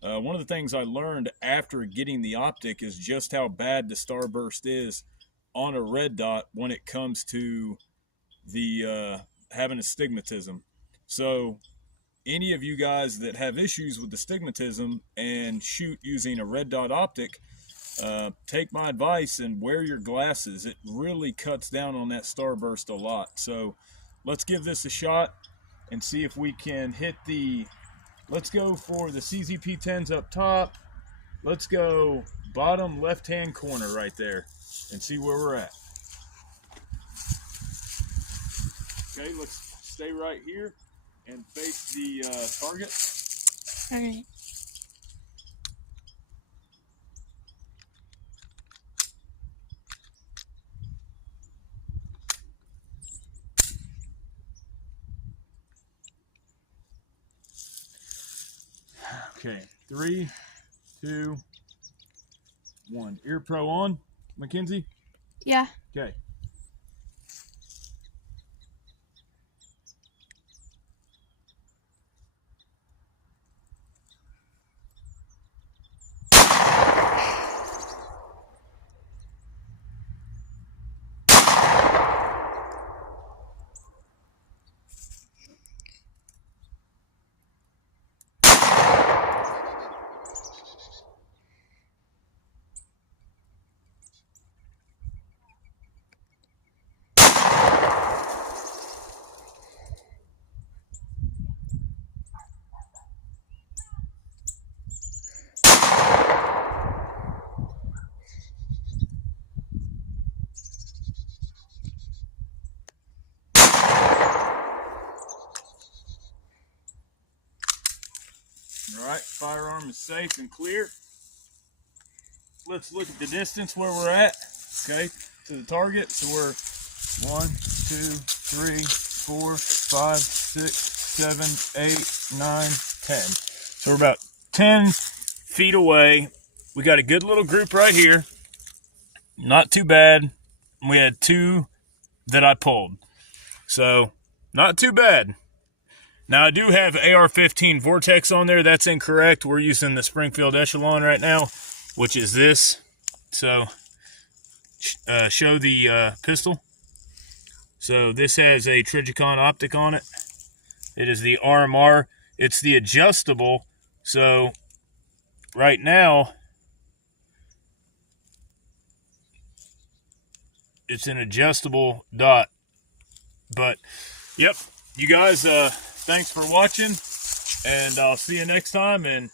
One of the things I learned after getting the optic is just how bad the Starburst is on a red dot when it comes to the having astigmatism. So any of you guys that have issues with astigmatism and shoot using a red dot optic, take my advice and wear your glasses. It really cuts down on that Starburst a lot. So let's give this a shot and see if we can hit the, let's go for the CZP-10s up top. Let's go bottom left-hand corner right there and see where we're at. Okay, let's stay right here and face the target. All right. Okay, 3, 2, 1. Ear pro on, Mackenzie? Yeah. Okay. All right, firearm is safe and clear. Let's look at the distance where we're at, okay, to the target. So we're 1, 2, 3, 4, 5, 6, 7, 8, 9, 10. So we're about 10 feet away. We got a good little group right here. Not too bad. We had 2 that I pulled. So not too bad. Now, I do have AR-15 Vortex on there. That's incorrect. We're using the Springfield Echelon right now, which is this. So, show the pistol. So, this has a Trijicon optic on it. It is the RMR. It's the adjustable. So, right now, it's an adjustable dot. But, yep, you guys, thanks for watching, and I'll see you next time, and